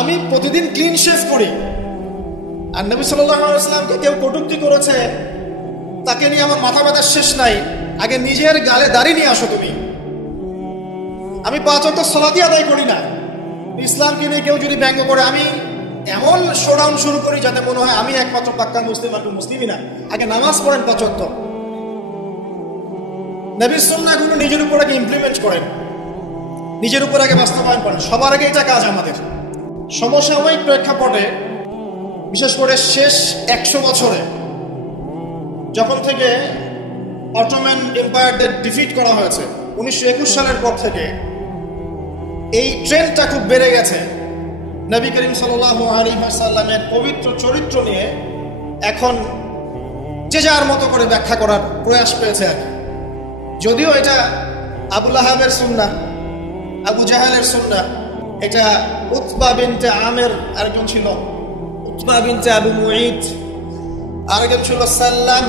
আমি প্রতিদিন clean shave করি, আর নবী সাল্লাল্লাহু আলাইহি ওয়াসাল্লামকে কেউ কটূক্তি করেছে, তাকে নিয়ে আমার মাথা ব্যথার শেষ নাই। আগে নিজের গালে দাড়ি নিয়ে আসো তুমি। আমি 5 ওয়াক্ত সালাতই আদায় করি না। ইসলামকে নিয়ে কেউ যদি ব্যঙ্গ করে, আমি এমন শোডাউন শুরু করি যাতে মনে হয় আমি একমাত্র পাক্কা মুসলিম, আর মুসলিমই না। আগে নামাজ পড়েন 5 ওয়াক্ত, নবীর সুন্নাহগুলো নিজের উপর আগে ইমপ্লিমেন্ট করেন, নিজের উপর আগে বাস্তবায়ন করেন। সবার আগে এটা কাজ আমাদের। সমসাময়িক প্রেক্ষাপটে, বিশেষ করে শেষ 100 বছরে যখন থেকে অটোমান এম্পায়ারদের ডিফিট করা হয়েছে 1921 সালের পর থেকে, এই ট্রেন্ডটা খুব বেড়ে গেছে। নবী করিম সাল্লাল্লাহু আলাইহি ওয়াসাল্লামের পবিত্র চরিত্র নিয়ে এখন যে যার মতো করে ব্যাখ্যা করার প্রয়াস পেয়েছে। যদিও এটা আবু লাহাবের সুন্নাহ, আবু জাহালের সুন্নাহ, এটা উতবা বিনতে আমের আরেকজন ছিল, উতবা বিনতে আবু মুঈদ, আরেকজন ছিল সাল্লাম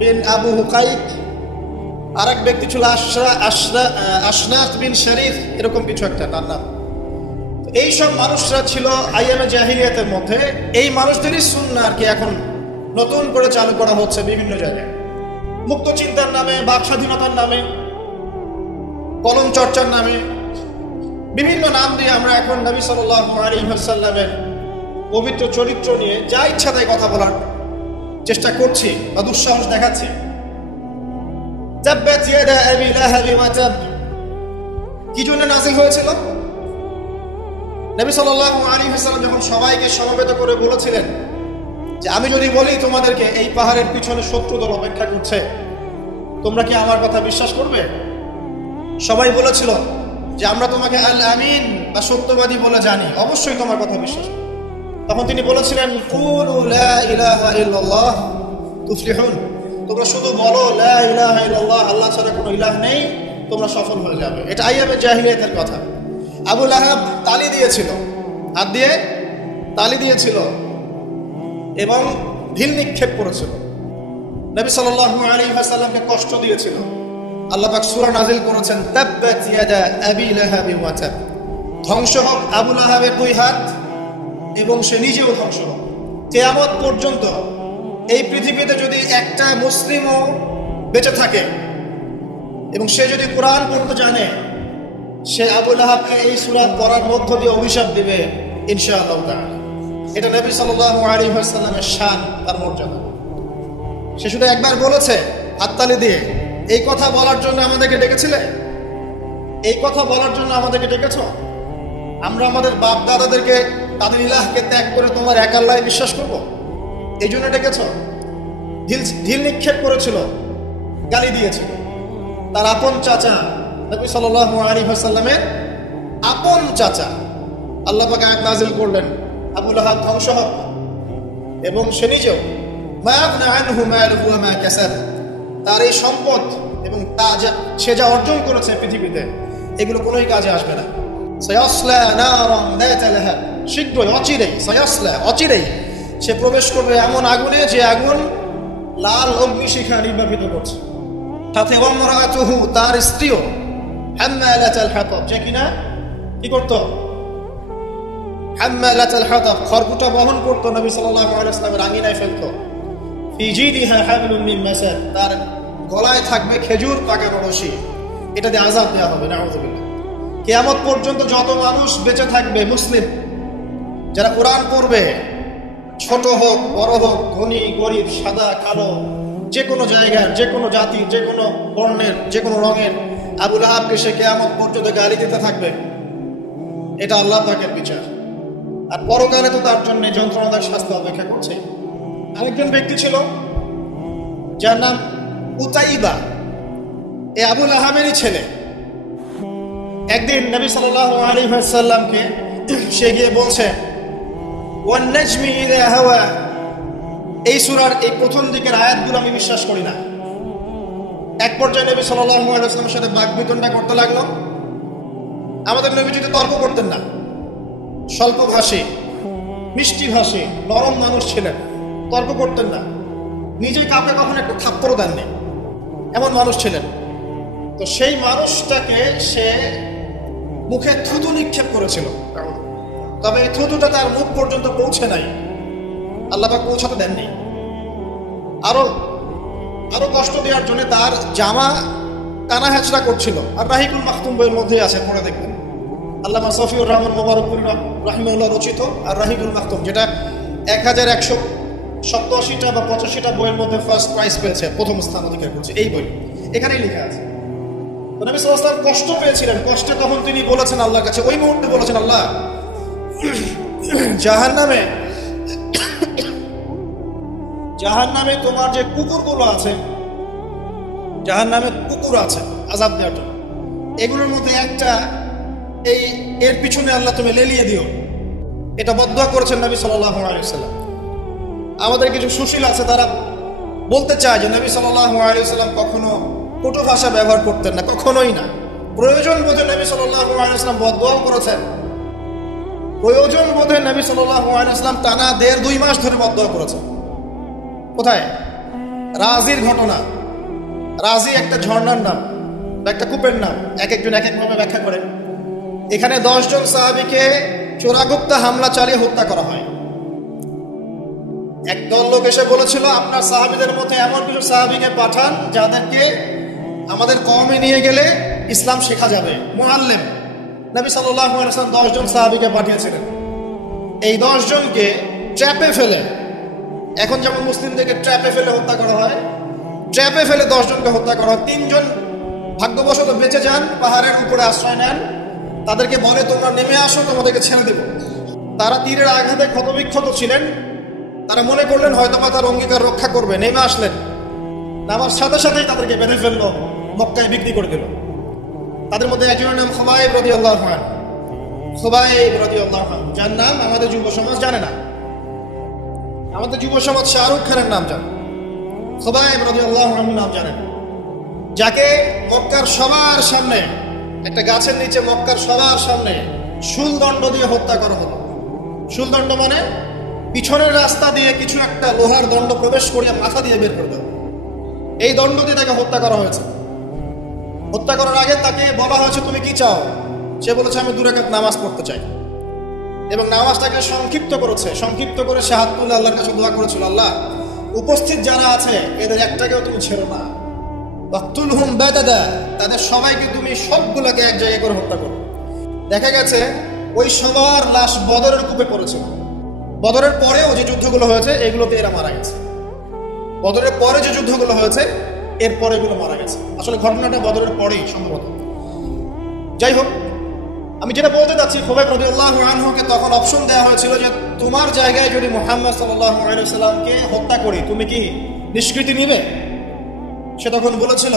বিন আবু হুকাইক, আরেক ব্যক্তি ছিল আশনাত বিন শরীফ, এরকম কিছু একটা তার নাম। এইসব মানুষরা ছিল আইয়ামে জাহিলিয়াতের মধ্যে। এই মানুষদেরই সুন্নাহ আর কি এখন নতুন করে চালু করা হচ্ছে বিভিন্ন জায়গায়। মুক্ত চিন্তার নামে, বাক স্বাধীনতার নামে, কলম চর্চার নামে, বিভিন্ন নাম দিয়ে আমরা এখন নবী সাল্লাল্লাহু আলাইহি ওয়াসাল্লামের পবিত্র চরিত্র নিয়ে যা ইচ্ছা তাই কথা বলার চেষ্টা করছি বা দুঃসাহস দেখাচ্ছি। তাব্বাত ইয়াদা আবি লাহাব ওয়া তাব কি জন্য নাযিল হয়েছিল? নবী সাল্লাল্লাহু আলাইহি ওয়াসাল্লাম যখন সবাইকে সমবেত করে বলেছিলেন যে আমি যদি বলি তোমাদেরকে এই পাহাড়ের পিছনে 70 দল অপেক্ষা করছে, তোমরা কি আমার কথা বিশ্বাস করবে? সবাই বলেছিল যে আমরা তোমাকে আল আমিন বা সত্যবাদী বলে জানি, অবশ্যই তোমার কথা বিশ্বাস। তখন তিনি বলেছিলেন কুলু লা ইলাহা ইল্লাল্লাহ তুফলিহুন, তোমরা শুধু বলো লা ইলাহা ইল্লাল্লাহ, আল্লাহ ছাড়া কোনো ইলাহ নেই, তোমরা সফল হয়ে যাবে। এটা আইয়ামে জাহিলিয়াতের কথা। আবু লাহাব তালি দিয়েছিল, হাত দিয়ে তালি দিয়েছিল এবং ঢিল নিক্ষেপ করেছিল, নবী সাল্লাল্লাহু আলাইহি ওয়াসাল্লামকে কষ্ট দিয়েছিল। আল্লাহ পাক সূরা নাযিল করেছেন তাব্বাত ইয়াদা আবি লাহাব ওয়া তাব, ধ্বংস হোক আবু লাহাবের 2 হাত এবং সে নিজেও ধ্বংস হোক। কিয়ামত পর্যন্ত এই পৃথিবীতে যদি একটা মুসলিমও বেঁচে থাকে এবং সে যদি কোরআন পড়তে জানে, সে আবু লাহাবকে এই সূরা পড়ার মধ্য দিয়ে অভিশাপ দিবে ইনশাআল্লাহ তাআলা। এটা নবী সাল্লাল্লাহু আলাইহি ওয়াসাল্লামের শান, তার মর্যাদা। সে শুধু একবার বলেছে হাততালি দিয়ে, এই কথা বলার জন্য আমাদেরকে ডেকেছিলে? এই কথা বলার জন্য আমাদেরকে ডেকেছ? আমরা আমাদের বাপ দাদাদেরকে, তাদের ইলাহকে ত্যাগ করে তোমার এক আল্লাহ বিশ্বাস করব, এই জন্য ডেকেছ? ঢিল নিক্ষেপ করেছিল, গালি দিয়েছিল। তার আপন চাচা নবী সাল্লাল্লাহু আলাইহি ওয়াসাল্লামের আপন চাচা, আল্লাহ পাক আয়াত নাযিল করলেন আবু লাহাব ধ্বংস হোক এবং সে নিজেও। মা আগনা আনহু মালুহু ওয়া মা কাসাব, তার এই সম্পদ এবং সে যা অর্জন করেছে পৃথিবীতে, এগুলো কোনোই কাজে আসবে না। সায়াসলা নারান যাতা লাহাব, শীঘ্রই অচিরেই সে প্রবেশ করবে এমন আগুনে যে আগুন লাল অগ্নিশিখা নির্বাপিত করছে। সাথে ওয়ামরাতুহু, তার স্ত্রীও, হাম্মালাতাল হাতাব, যে কিনা কি করত? হাম্মালাতাল হাতাব, খড়কুটা বহন করতো, নবী সাল্লাল্লাহু আলাইহি ওয়াসাল্লামের আঙিনায় ফেলতো। ফি জিদিহা হাবলুম মিন মাসাদ, তার গলায় থাকবে খেজুর পাকানো রশি, এটা দিয়ে আযাব দেওয়া হবে। নাউযুবিল্লাহ। কিয়ামত পর্যন্ত যত মানুষ বেঁচে থাকবে মুসলিম, যারা কোরআন পড়বে, ছোট হোক বড় হোক, ধনী গরিব, সাদা কালো, যে কোনো জায়গার, যে কোনো জাতি, যে কোনো বর্ণের, যে কোনো রঙের, আবু লাহাবকে সে কিয়ামত পর্যন্ত গালি দিতে থাকবে। এটা আল্লাহ পাকের বিচার। আর পরকালে তো তার জন্য যন্ত্রণাদায়ক শাস্তি অপেক্ষা করছে। আরেকজন ব্যক্তি ছিল যার নাম উতাইবা, এ আবু লাহাবেরই ছেলে। একদিন নবী সাল্লাল্লাহু আলাইহি ওয়াসাল্লামকে সে গিয়ে বলছে ওয়ান নাজমি ইযা হাওয়া, এই সূরার এই প্রথম দিকের আয়াতগুলো আমি বিশ্বাস করি না। এক পর্যায়ে নবী সাল্লাল্লাহু আলাইহি ওয়াসাল্লামের সাথে বাকবিতণ্ডা করতে লাগলো। আমাদের নবী যদি তর্ক করতেন না, স্বল্পভাষী, মিষ্টি ভাষী, নরম মানুষ ছিলেন, তর্ক করতেন না, নিজে কাউকে কখনো একটু থাপ্পড়ও দেননি, এমন মানুষ ছিলেন। তো সেই মানুষটাকে সে মুখে থুতু নিক্ষেপ করেছিল। তবে এই থুতুটা তার মুখ পর্যন্ত পৌঁছে নাই, আল্লাহ পাক পৌঁছাতে দেননি। আরো আরো কষ্ট দেওয়ার জন্য তার জামা টানা হেঁচড়া করছিল। আর রাহিকুল মাখতুম বইয়ের মধ্যে আছে, পড়ে দেখবেন, আল্লামা সফিউর রহমান মোবারকপুর রাহিমাহুল্লাহ রচিত আর রাহিকুল মাখতুম, যেটা 1187টা বা 85টা বইয়ের মধ্যে ফার্স্ট প্রাইজ পেয়েছে, প্রথম স্থান অধিকার করছে এই বই। এখানেই লেখা আছে তো নবী সাল্লাল্লাহু আলাইহি ওয়াসাল্লাম কষ্ট পেয়েছিলেন। কষ্টে তখন তিনি বলেছেন আল্লাহর কাছে, ওই মুহূর্তে বলেছেন, আল্লাহ জাহান্নামে তোমার যে কুকুরগুলো আছে, জাহান্নামে কুকুর আছে আযাব দেওয়ার জন্য, এগুলোর মধ্যে একটা এর পিছনে আল্লাহ তুমি লেলিয়ে দিও। এটা বদদুয়া করেছেন নবী সাল্লাল্লাহু আলাইহি ওয়াসাল্লাম। আমাদের কিছু সুশীল আছে, তারা বলতে চায় যে নবী সাল্লাল্লাহু আলাইহি ওয়াসাল্লাম কখনো কটু ভাষা ব্যবহার করতেন না, কখনোই না। প্রয়োজন বোধে নবী সাল্লাল্লাহু আলাইহি ওয়াসাল্লাম বদদুয়াও করেছেন। প্রয়োজন বোধে নবী সাল্লাল্লাহু আলাইহি ওয়াসাল্লাম টানা 1.5-2 মাস ধরে বদদুয়া করেছেন। কোথায়? রাজির ঘটনা। রাজি একটা ঝর্ণার নাম, একটা কূপের নাম, এক একজন এক একভাবে ব্যাখ্যা করেন। এখানে 10 জন সাহাবীকে চোরাগুপ্তা হামলা চালিয়ে হত্যা করা হয়। একদল লোক এসে বলেছিল, আপনার সাহাবীদের মধ্যে এমন কিছু সাহাবীকে পাঠান যাদেরকে আমাদের কওমে নিয়ে গেলে ইসলাম শেখা যাবে, মুআল্লিম। নবী সাল্লাল্লাহু আলাইহি ওয়াসাল্লাম 10 জন সাহাবীকে পাঠিয়েছিলেন। এই 10 জনকে ট্র্যাপে ফেলে, এখন যেমন মুসলিমদেরকে ট্র্যাপে ফেলে হত্যা করা হয়, ট্র্যাপে ফেলে 10 জনকে হত্যা করা হয়। 3 জন ভাগ্যবশত বেঁচে যান, পাহাড়ের উপরে আশ্রয় নেন। তাদেরকে বলে, তোমরা নেমে আসো, তোমাদেরকে ছেড়ে দেব। তারা তীরের আঘাতে ক্ষতবিক্ষত ছিলেন। তারা মনে করলেন হয়তোবা তার অঙ্গীকার রক্ষা করবে, নেমে আসলেন। নামার সাথে সাথেই তাদেরকে বেঁধে ফেললো, মক্কায় বিক্রি করে দিল। তাদের মধ্যে একজনের নাম খুবাইব রাদিয়াল্লাহু আনহু। খুবাইব রাদিয়াল্লাহু আনহু, যার নাম আমাদের যুব সমাজ জানে না। আমাদের যুব সমাজ শাহরুখ খানের নাম জানে, খুবাইব রাদিয়াল্লাহু আনহু নাম জানেন। যাকে মক্কার সবার সামনে, একটা গাছের নিচে মক্কার সবার সামনে শুলদণ্ড দিয়ে হত্যা করা হলো। শুলদণ্ড মানে পিছনের রাস্তা দিয়ে কিছু একটা লোহার দণ্ড প্রবেশ করিয়ে মাথা দিয়ে বের করে দেওয়া। এই দণ্ড দিয়ে তাকে হত্যা করা হয়েছে। হত্যা করার আগে তাকে বলা হয়েছে, তুমি কি চাও? সে বলেছে, আমি 2 রাকাত নামাজ পড়তে চাই। এবং নামাজটাকে সংক্ষিপ্ত করেছে। সংক্ষিপ্ত করে সে হাত তুলে আল্লাহর কাছে দোয়া করেছিল, আল্লাহ উপস্থিত যারা আছে এদের একটাকেও তুমি ছেড়ো না, ওয়াকতুলহুম বাদাদা, তাদের সবাইকে তুমি সবগুলোকে এক জায়গায় করে হত্যা করো। দেখা গেছে ওই সবার লাশ বদরের কূপে পড়েছিল। বদরের পরেও যে যুদ্ধগুলো হয়েছে এগুলোতে এরা মারা গেছে। বদরের পরে যে যুদ্ধগুলো হয়েছে এর পরে এগুলো মারা গেছে। আসলে ঘটনাটা বদরের পরেই সম্ভবত। যাই হোক, আমি যেটা বলতে চাচ্ছি, খুবাইব রাদিয়াল্লাহু আনহুকে তখন অপশন দেওয়া হয়েছিল যে তোমার জায়গায় যদি মুহাম্মদ সাল্লাল্লাহু আলাইহি ওয়াসাল্লামকে হত্যা করি, তুমি কি নিষ্কৃতি নিবে? সে তখন বলেছিল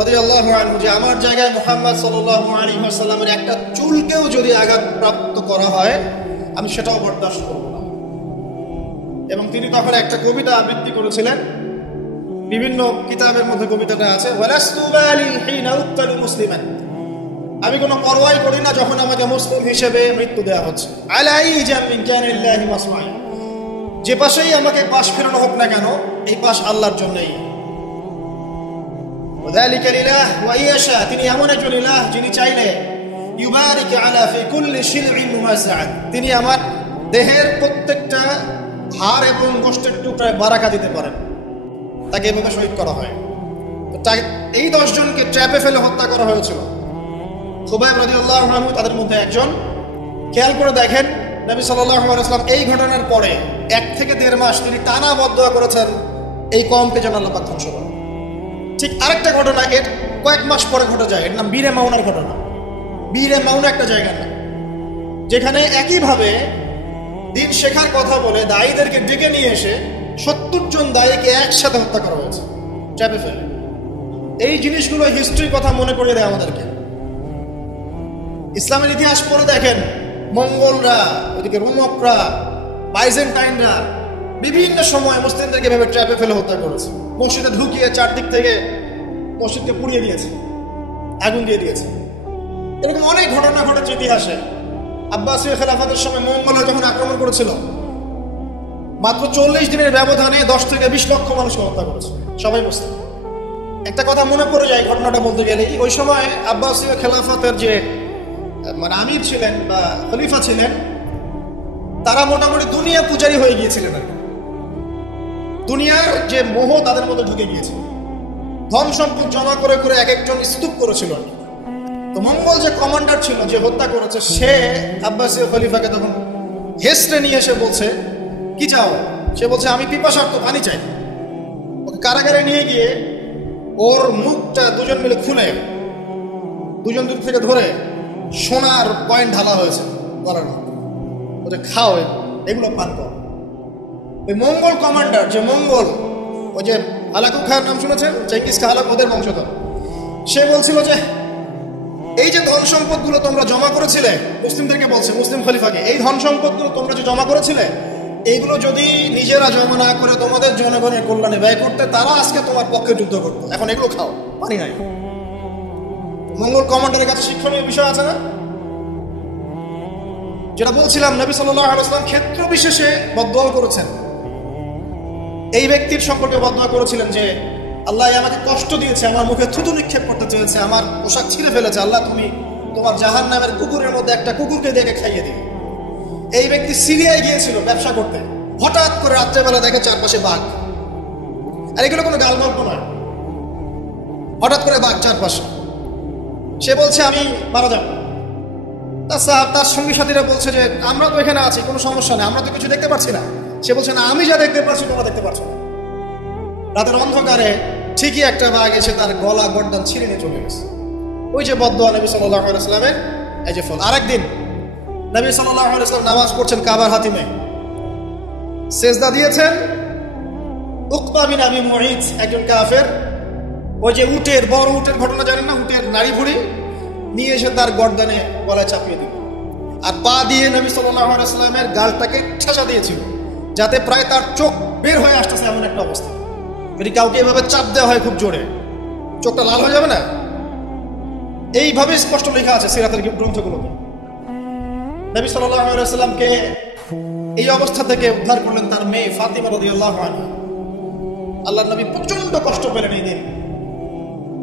রাদিয়াল্লাহু আনহু যে আমার জায়গায় মুহাম্মদ সাল্লাল্লাহু আলাইহি ওয়াসাল্লামের একটা চুলকেও যদি আঘাতপ্রাপ্ত করা হয় আমি সেটাও বরদাস্ত করব না। এবং তিনি তখন একটা কবিতা আবৃত্তি করেছিলেন, বিভিন্ন কিতাবের মধ্যে কবিতাটা আছে, ওয়ালাস্তু বালি হিনা উক্তালু মুসলিমান, আমি কোনো পরোয়াই করি না যখন আমাকে মুসলিম হিসেবে মৃত্যু দেওয়া হচ্ছে। আলাই জামিন কানিল্লাহি মাসমাই, যে পাশেই আমাকে পাশ ফেরানো হোক না কেন, এই পাশ আল্লাহর জন্যই। ওয়াযালিকা লিলাহ ওয়া ইয়াশা, তিনি এমন একজন ইলাহ যিনি চাইলে ইউবারিক আলা ফি কুল্লি শিলইন মুমাসাআদ, তিনি আমার দেহের প্রত্যেকটা হাড় এবং গোশতের টুকরায় বারাকা দিতে পারেন। তাকে এভাবে শহীদ করা হয়। তো এই 10 জনকে ট্র্যাপে ফেলে হত্যা করা হয়েছিল। খুবাইব রাদিয়াল্লাহু আনহু তাদের মধ্যে একজন। খেয়াল করে দেখেন, নবী সাল্লাল্লাহু আলাইহি ওয়াসাল্লাম এই ঘটনার পরে 1 থেকে 1.5 মাস তিনি টানা বদদুয়া করেছেন এই কওমকে যেন আল্লাহ পাক ধ্বংস করেন। ঠিক আরেকটা ঘটনা এর কয়েক মাস পরে ঘটে যায়, এর নাম বীরে মাউনার ঘটনা। বীরে মাউনা একটা জায়গার নাম, যেখানে একইভাবে দিন শেখার কথা বলে দায়ীদেরকে ডেকে নিয়ে এসে 70 জন দায়ীকে একসাথে হত্যা করা হয়েছে চাপে ফেলে। এই জিনিসগুলো হিস্ট্রির কথা মনে করিয়ে দেয় আমাদেরকে। ইসলামের ইতিহাস পড়ে দেখেন, মঙ্গলরা, ওইদিকে রোমকরা, বাইজেন্টাইনরা বিভিন্ন সময় মুসলিমদেরকে ভেবে ট্র্যাপে ফেলে হত্যা করেছে। মসজিদে ঢুকিয়ে চারদিক থেকে মসজিদকে পুড়িয়ে দিয়েছে, আগুন দিয়ে দিয়েছে। এরকম অনেক ঘটনা ঘটেছে ইতিহাসে। আব্বাসীয় খেলাফতের সময় মঙ্গলরা যখন আক্রমণ করেছিল, মাত্র 40 দিনের ব্যবধানে 10 থেকে 20 লক্ষ মানুষকে হত্যা করেছে, সবাই মুসলিম। একটা কথা মনে পড়ে যায় ঘটনাটা বলতে গেলেই, ওই সময় আব্বাসীয় খেলাফতের যে মানে আমির ছিলেন বা খলিফা ছিলেন, তারা মোটামুটি দুনিয়া পূজারী হয়ে গিয়েছিলেন আর কি। দুনিয়ার যে মোহ তাদের মধ্যে ঢুকে গিয়েছে, ধন সম্পদ জমা করে করে এক একজন স্তূপ করেছিল। তো মঙ্গল যে কমান্ডার ছিল, যে হত্যা করেছে, সে আব্বাসীয় খলিফাকে তখন হেসড়ে নিয়ে এসে বলছে, কি চাও? সে বলছে, আমি পিপাসার্ত, পানি চাই। ওকে কারাগারে নিয়ে গিয়ে ওর মুখটা দুজন মিলে খুলে, দুজন দূর থেকে ধরে সোনার পয়েন্ট ঢালা হয়েছে গলার মধ্যে। ওটা খাও, এগুলো পান কর। ওই মঙ্গল কমান্ডার, যে মঙ্গল, ওই যে হালাকু খায়ের নাম শুনেছেন, চেঙ্গিস খান, ওদের বংশধর, সে বলছিল যে এই যে ধন সম্পদগুলো তোমরা জমা করেছিলে, মুসলিমদেরকে বলছে, মুসলিম খলিফাকে, এই ধন সম্পদগুলো তোমরা যে জমা করেছিলে, এইগুলো যদি নিজেরা জমা না করে তোমাদের জনগণের কল্যাণে ব্যয় করতে, তারা আজকে তোমার পক্ষে যুদ্ধ করতো। এখন এগুলো খাও, পানি নাই। মঙ্গল কমান্ডারের কাছে শিক্ষণীয় বিষয় আছে না? যেটা বলছিলাম, নবী সাল্লাল্লাহু আলাইহি ওয়াসাল্লাম ক্ষেত্র বিশেষে বদদোয়া করেছেন। এই ব্যক্তির সম্পর্কে বদদোয়া করেছিলেন যে আল্লাহ আমাকে কষ্ট দিয়েছে, আমার মুখে থুতু নিক্ষেপ করতে চেয়েছে, আমার পোশাক ছিঁড়ে ফেলেছে, আল্লাহ তুমি তোমার জাহান্নামের কুকুরের মধ্যে একটা কুকুরকে দেখে খাইয়ে দিও। এই ব্যক্তি সিরিয়ায় গিয়েছিল ব্যবসা করতে, হঠাৎ করে রাত্রেবেলা দেখে চারপাশে বাঘ। আর এগুলো কোনো গালগল্প নয়, হঠাৎ করে বাঘ চারপাশে। সে বলছে আমি মারা যাব। তার সঙ্গী সাথীরা বলছে যে আমরা তো এখানে আছি, কোনো সমস্যা নেই, আমরা তো কিছু দেখতে পাচ্ছি না। সে বলছে না, আমি যা দেখতে পাচ্ছি তোমরা দেখতে পাচ্ছ না। রাতের অন্ধকারে ঠিকই একটা বাঘ এসে তার গলা গর্দান ছিঁড়ে নিয়ে চলে গেছে। ওই যে বদদোয়া নবী সাল্লাল্লাহু আলাইহি ওয়াসাল্লামের, এই যে ফল। আরেকদিন নবী সাল্লাল্লাহু আলাইহি ওয়াসাল্লাম নামাজ পড়ছেন কাবার হাতিমে, সেজদা দিয়েছেন। উকবা বিন আবি মুঈত, একজন কাফের, ওই যে উটের, বড় উটের ঘটনা জানেন না, উটের নাড়ি ভুড়ি নিয়ে এসে তার গর্দানে গলায় চাপিয়ে দিল, আর পা দিয়ে নবী সাল্লাল্লাহু আলাইহি ওয়াসাল্লামের গালটাকে ঠেসা দিয়েছিল, যাতে প্রায় তার চোখ বের হয়ে আসতেছে এমন একটা অবস্থা। যদি কাউকে এভাবে চাপ দেওয়া হয় খুব জোরে, চোখটা লাল হয়ে যাবে না? এইভাবে স্পষ্ট লেখা আছে সিরাতের গ্রন্থগুলোতে। নবী সাল্লাল্লাহু আলাইহি ওয়াসাল্লামকে এই অবস্থা থেকে উদ্ধার করলেন তার মেয়ে ফাতিমা রাদিয়াল্লাহু আনহা। আল্লাহর নবী প্রচন্ড কষ্ট পেলেন এই দিন,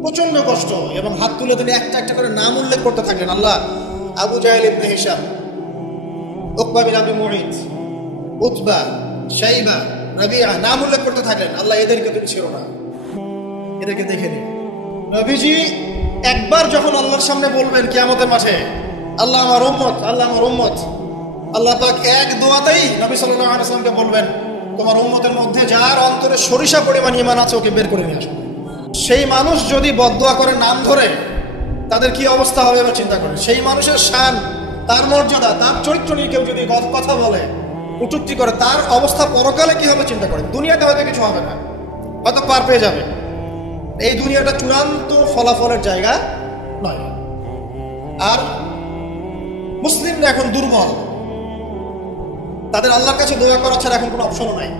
প্রচন্ড কষ্ট, এবং হাত তুলে তিনি একটা একটা করে নাম উল্লেখ করতে থাকলেন। আল্লাহ আবু জাহেল ইবনে হিশাম, উকবা বিন আবি মুঈত, উতবা, শাইবা, রাবিআ, নাম উল্লেখ করতে থাকলেন। আল্লাহ এদেরকে তুমি ছিল না, এদেরকে দেখে নিন। নবীজি একবার যখন আল্লাহর সামনে বলবেন কিয়ামতের মাঠে, আল্লাহ আমার উম্মত, আল্লাহ আমার উম্মত, আল্লাহ পাক এক দোয়াতেই নবী সাল্লাল্লাহু আলাইহি ওয়াসাল্লামকে বলবেন, তোমার উম্মতের মধ্যে যার অন্তরে সরিষা পরিমাণ ঈমান আছে ওকে বের করে নিয়ে আসো। সেই মানুষ যদি বদদোয়া করে নাম ধরে, তাদের কি অবস্থা হবে এবার চিন্তা করেন। সেই মানুষের শান, তার মর্যাদা, তার চরিত্র নিয়ে কেউ যদি কথা বলে, কটূক্তি করে, তার অবস্থা পরকালে কি হবে চিন্তা করেন। দুনিয়াতে হয়তো কিছু হবে না, হয়তো পার পেয়ে যাবে। এই দুনিয়াটা চূড়ান্ত ফলাফলের জায়গা নয়। আর মুসলিমরা এখন দুর্বল, তাদের আল্লাহর কাছে দোয়া করা ছাড়া এখন কোনো অপশনও নাই।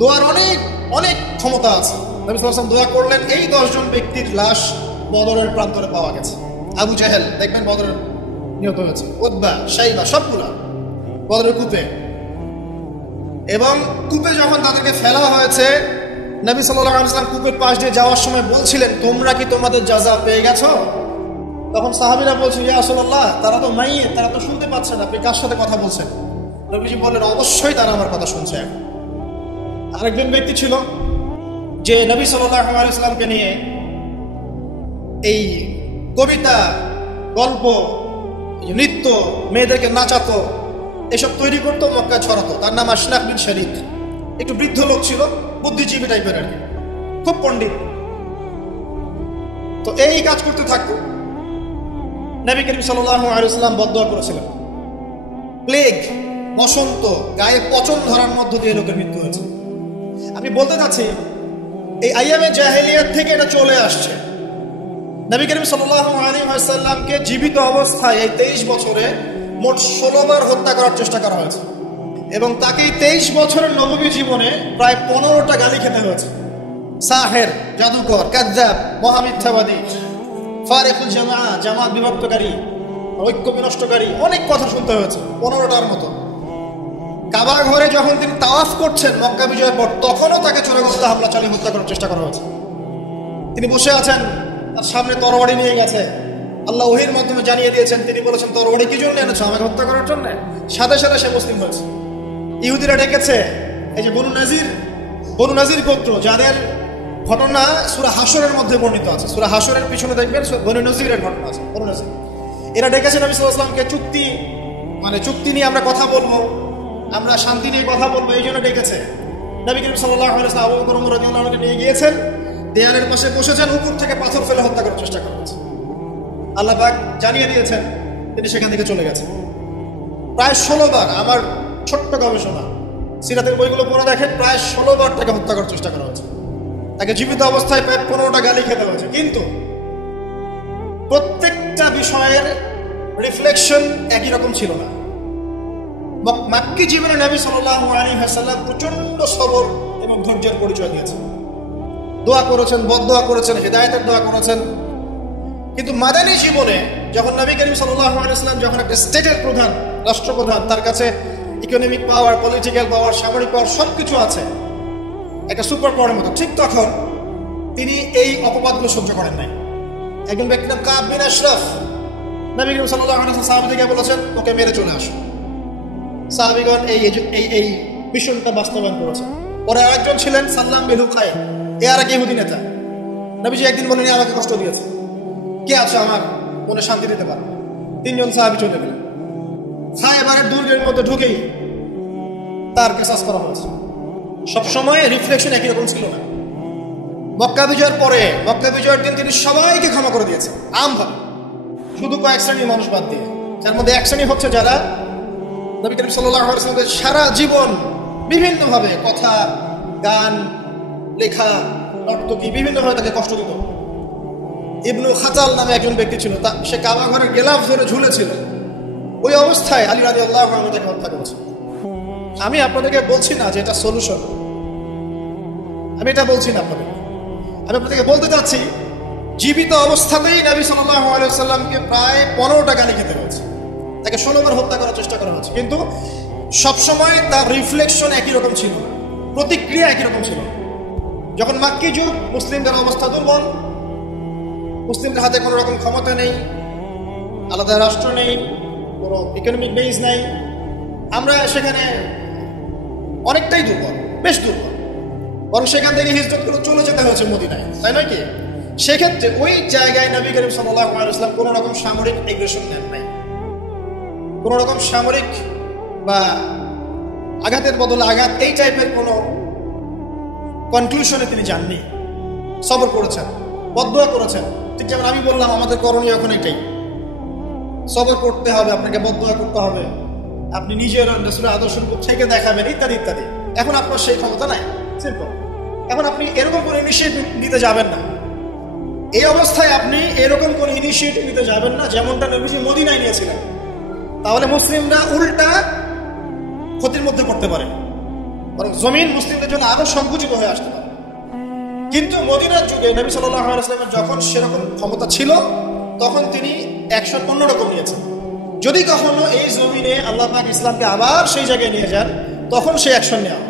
দোয়ার অনেক অনেক ক্ষমতা আছে। নবী সাল্লাল্লাহু আলাইহি ওয়াসাল্লাম দোয়া করলেন, এই 10 জন ব্যক্তির লাশ বদরের প্রান্তরে পাওয়া গেছে। আবু জাহেল দেখবেন বদরের নিহত হয়েছে, উতবা, শাইবা, সবগুলা বদরের কূপে। এবং কূপে যখন তাদেরকে ফেলা হয়েছে, নবী সাল্লাল্লাহু আলাইহি ওয়াসাল্লাম কূপের পাশ দিয়ে যাওয়ার সময় বলছিলেন, তোমরা কি তোমাদের জাযা পেয়ে গেছো? তখন সাহাবীরা বলছে, ইয়া রাসূলুল্লাহ, তারা তো মাইয়িত, তারা তো শুনতে পাচ্ছে না, আপনি কার সাথে কথা বলছেন? নবীজি বললেন, অবশ্যই তারা আমার কথা শুনছে। আরেকজন ব্যক্তি ছিল যে নবী সাল্লাল্লাহু আলাইহি ওয়াসাল্লামকে নিয়ে এই কবিতা, গল্প, নৃত্য, মেয়েদেরকে নাচাতো, এসব তৈরি করতো, মক্কায় ছড়াতো। তার নাম আশনাক বিন শরীক। একটু বৃদ্ধ লোক ছিল, বুদ্ধিজীবী টাইপের আর কি, খুব পণ্ডিত। তো এই কাজ করতে থাকতো। নবী করিম সাল্লাল্লাহু আলাইহি ওয়াসাল্লাম বদদোয়া করেছিলেন, প্লেগ, বসন্ত, গায়ে পচন ধরার মধ্য দিয়ে লোকের মৃত্যু হয়েছে। আমি বলতে চাচ্ছি, এই আইয়ামে জাহেলিয়াত থেকে এটা চলে আসছে। নবী করিম সাল্লাল্লাহু আলাইহি ওয়াসাল্লামকে জীবিত অবস্থায় এই 23 বছরে মোট 16 বার হত্যা করার চেষ্টা করা হয়েছে, এবং তাকে 23 বছরের নববী জীবনে প্রায় 15টা গালি খেতে হয়েছে। সাহের, জাদুকর, কাযযাব, মহামিথ্যাবাদী, ফারিকুল জামাআ, জামাত বিভক্তকারী, ঐক্য বিনষ্টকারী, অনেক কথা শুনতে হয়েছে, 15টার মতো। কাবা ঘরে যখন তিনি তাওয়াফ করছেন মক্কা বিজয়ের পর, তখনও তাকে চোরাগস্তা হামলা চালিয়ে হত্যা করার চেষ্টা করা হয়েছে। তিনি বসে আছেন, তার সামনে তরবারি নিয়ে গেছে, আল্লাহ ওহীর মাধ্যমে জানিয়ে দিয়েছেন, তিনি বলেছেন তরবারি কি জন্য এনেছো? আমাকে হত্যা করার জন্য। সাথে সাথে সে মুসলিম হয়েছে। ইহুদিরা ডেকেছে, এই যে বনু নাজির গোত্র, যাদের ঘটনা সূরা হাশরের মধ্যে বর্ণিত আছে। সূরা হাশরের পিছনে দেখবেন বনু নাজিরের ঘটনা আছে। বনু নাজির এরা ডেকেছে নবী সাল্লাল্লাহু আলাইহি ওয়াসাল্লামকে, চুক্তি নিয়ে আমরা কথা বলবো, আমরা শান্তি নিয়ে কথা বলবো, এই জন্য ডেকেছে। নবী করিম সাল্লাল্লাহু আলাইহি ওয়াসাল্লাম আবু বকর রাদিয়াল্লাহু আনহুকে নিয়ে গিয়েছেন, দেয়ালের পাশে বসেছেন, উপর থেকে পাথর ফেলে হত্যা করার চেষ্টা করেছে। আল্লাহ পাক জানিয়ে দিয়েছেন, তিনি সেখান থেকে চলে গেছেন। প্রায় 16 বার, আমার ছোট্ট গবেষণা, সিরাতের বইগুলো পড়ে দেখেন, প্রায় 16 বার তাকে হত্যা করার চেষ্টা করা হয়েছে। তাকে জীবিত অবস্থায় প্রায় 15টা গালি খেতে হয়েছে। কিন্তু প্রত্যেকটা বিষয়ের রিফ্লেকশন একই রকম ছিল না। মাক্কি জীবনে নবী সাল্লাল্লাহু আলাইহি ওয়াসাল্লাম প্রচন্ড সবর এবং ধৈর্যের পরিচয় দিয়েছেন। দোয়া করেছেন, বদদোয়া করেছেন, হিদায়াতের দোয়া করেছেন। কিন্তু মাদানী জীবনে যখন নবী করিম সাল্লাল্লাহু আলাইহি ওয়াসাল্লাম যখন একটা স্টেটের প্রধান, রাষ্ট্রপ্রধান, তার কাছে ইকোনমিক পাওয়ার, পলিটিক্যাল পাওয়ার, সামরিক পাওয়ার সবকিছু আছে, একটা সুপার পাওয়ারের মতো, ঠিক তখন তিনি এই অপবাদগুলো সহ্য করেন নাই। একজন ব্যক্তির নাম কাব বিন আশরাফ, নবী করিম সাল্লাল্লাহু আলাইহি ওয়াসাল্লাম সাহাবীদেরকে বলেছেন ওকে মেরে চলে আসো। সাহাবীগণ এই মিশনটা বাস্তবায়ন করেছেন। পরে আরেকজন ছিলেন সাল্লাম বিন হুকাই, আর এক ইহুদি নেতা। নবীজি একদিন বলেন আমাকে কষ্ট দিয়েছে, কে আছে আমার মনে শান্তি দিতে পারে? 3 জন সাহাবী চলে গেলেন। খায়বারের দুর্গের মধ্যে ঢুকেই তার কেসাস করা হয়েছে। সবসময় রিফ্লেকশন একই রকম ছিল না। মক্কা বিজয়ের পরে, মক্কা বিজয়ের দিন তিনি সবাইকে ক্ষমা করে দিয়েছেন আমভাবে, শুধু কয়েক শ্রেণীর মানুষ বাদ দিয়ে। যার মধ্যে এক শ্রেণী হচ্ছে যারা নবী করিম সাল্লাল্লাহু আলাইহি ওয়াসাল্লামের সারা জীবন বিভিন্নভাবে কথা, গান, লেখা, নর্তকী বিভিন্নভাবে তাকে কষ্ট দিত। ইবনু খাতাল নামে একজন ব্যক্তি ছিল, সে কাবা ঘরের গেলাফ ধরে ঝুলেছিল। ওই অবস্থায় আলী রাদিয়াল্লাহু আনহু তাকে হত্যা করেছে। আমি আপনাদেরকে বলছি না যে এটা সলিউশন, আমি এটা বলছি না আপনাদের, আমি আপনাদেরকে বলতে চাচ্ছি জীবিত অবস্থাতেই নবী সাল্লাল্লাহু আলাইহি ওয়াসাল্লামকে প্রায় 15টা গালি খেতে হয়েছে, তাকে 16 বার হত্যা করার চেষ্টা করা হয়েছে। কিন্তু সবসময় তার রিফ্লেকশন একই রকম ছিল, প্রতিক্রিয়া একই রকম ছিল। যখন মাক্কি যুগ, মুসলিমদের অবস্থা দুর্বল, মুসলিমদের হাতে কোনো রকম ক্ষমতা নেই, আলাদা রাষ্ট্র নেই, কোনো ইকোনমিক বেস নেই, আমরা সেখানে অনেকটাই দুর্বল, বেশ দুর্বল। বরং সেখান থেকে হিজরত করে চলে যেতে হয়েছে মদিনায়, তাই নয় কি? সেক্ষেত্রে ওই জায়গায় নবী করিম সাল্লাল্লাহু আলাইহি ওয়াসাল্লাম কোনো রকম সামরিক এগ্রেশন নেন নাই, কোনো রকম সামরিক বা আঘাতের বদলে আঘাত, এই টাইপের কোনো কনক্লুশনে তিনি যাননি। সবর করেছেন, বদদোয়া করেছেন। ঠিক যেমন আমি বললাম, আমাদের করণীয় এখন এটাই, সবর করতে হবে, আপনাকে বদদোয়া করতে হবে, আপনি নিজের রাসূলের আদর্শ থেকে দেখাবেন, ইত্যাদি ইত্যাদি। এখন আপনার সেই ক্ষমতা নাই, সিম্পল। এখন আপনি এরকম কোনো ইনিশিয়েটিভ নিতে যাবেন না। এই অবস্থায় আপনি এরকম কোনো ইনিশিয়েটিভ নিতে যাবেন না যেমনটা নবীজি মদিনায় নিয়েছিলেন। তাহলে মুসলিমরা উল্টা ক্ষতির মধ্যে পড়তে পারে, বরং জমিন মুসলিমদের জন্য আরো সংকুচিত হয়ে আসতে পারে। কিন্তু মদিনার যুগে নবী সাল্লাল্লাহু আলাইহি ওয়াসাল্লামের যখন সেরকম ক্ষমতা ছিল, তখন তিনি অ্যাকশন অন্যরকম নিয়েছেন। যদি কখনো এই জমিনে আল্লাহ পাক ইসলামকে আবার সেই জায়গায় নিয়ে যান, তখন সেই অ্যাকশন নেওয়া।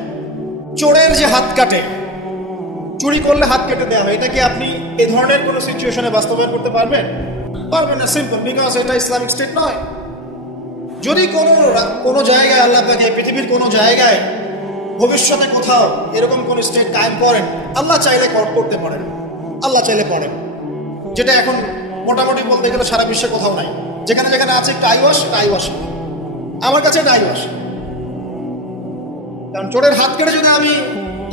চোরের যে হাত কাটে, চুরি করলে হাত কেটে দেওয়া হয়, এটা কি আপনি এই ধরনের কোনো সিচুয়েশনে বাস্তবায়ন করতে পারবেন? পারবেন না, সিম্পল, বিকজ এটা ইসলামিক স্টেট নয়। যদি কোনো জায়গায় আল্লাহ পাক এই পৃথিবীর কোনো জায়গায় ভবিষ্যতে কোথাও এরকম কোন স্টেট কায়েম করেন, আল্লাহ চাইলে করতে পারেন, আল্লাহ চাইলে করেন, যেটা এখন মোটামুটি বলতে গেলে সারা বিশ্বে কোথাও নাই। যেখানে যেখানে আছে একটা আইওয়াস, আমার কাছে এটা আইওয়াস। কারণ চোরের হাত কেটে যদি আমি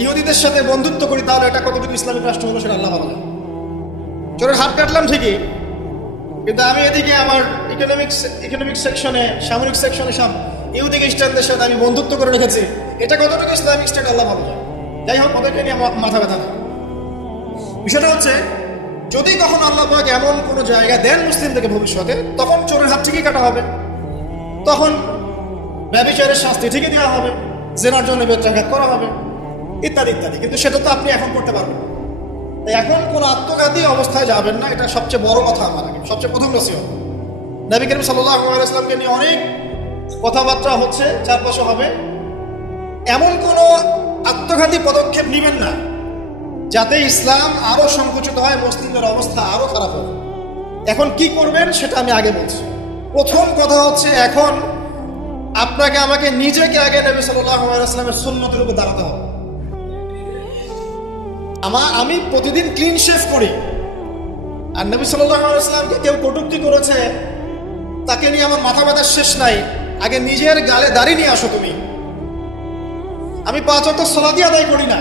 ইহুদিদের সাথে বন্ধুত্ব করি, তাহলে এটা কতটুকু ইসলামিক রাষ্ট্র হলো সেটা আল্লাহ ভালো জানেন। চোরের হাত কাটলাম ঠিকই, কিন্তু আমি এদিকে আমার ইকোনমিক সেকশনে, সামরিক সেকশনে সব ইহুদি খ্রিস্টানদের সাথে আমি বন্ধুত্ব করে রেখেছি, এটা কতটুকু ইসলামিক স্টেট আল্লাহ ভালো জানেন। যাই হোক, ওদেরকে নিয়ে আমার মাথা ব্যথা না। বিষয়টা হচ্ছে, যদি কখন আল্লাহ পাক এমন কোনো জায়গা দেন মুসলিমদেরকে ভবিষ্যতে, তখন চোরের হাত ঠিকই কাটা হবে, তখন ব্যভিচারের শাস্তি ঠিকই দেওয়া হবে, জেনার জন্য বেত্রাঘাত করা হবে, ইত্যাদি ইত্যাদি। কিন্তু সেটা তো আপনি এখন করতে পারবেন। তাই এখন কোন আত্মঘাতী অবস্থায় যাবেন না, এটা সবচেয়ে বড় কথা। আমার আগে সবচেয়ে প্রথম নসিহত, নবী করিম সাল্লাল্লাহু আলাইহি ওয়াসাল্লামকে নিয়ে অনেক কথাবার্তা হচ্ছে, চারপাশে হবে, এমন কোন আত্মঘাতী পদক্ষেপ নেবেন না যাতে ইসলাম আরো সংকুচিত হয়, মুসলিমদের অবস্থা আরো খারাপ হবে। এখন কি করবেন সেটা আমি আগে বলছি। প্রথম কথা হচ্ছে, এখন আপনাকে আমাকে নিজেকে আগে নবী সাল্লাল্লাহু আলাইহি ওয়াসাল্লামের সুন্নতের উপর দাঁড়াতে হবে। আমি প্রতিদিন ক্লিন শেভ করি, আর নবী সাল্লাল্লাহু আলাইহি ওয়াসাল্লামকে কেউ কটূক্তি করেছে, তাকে নিয়ে আমার মাথা ব্যথার শেষ নাই। আগে নিজের গালে দাড়ি নিয়ে আসো তুমি। আমি 5 ওয়াক্ত সালাতই আদায় করি না।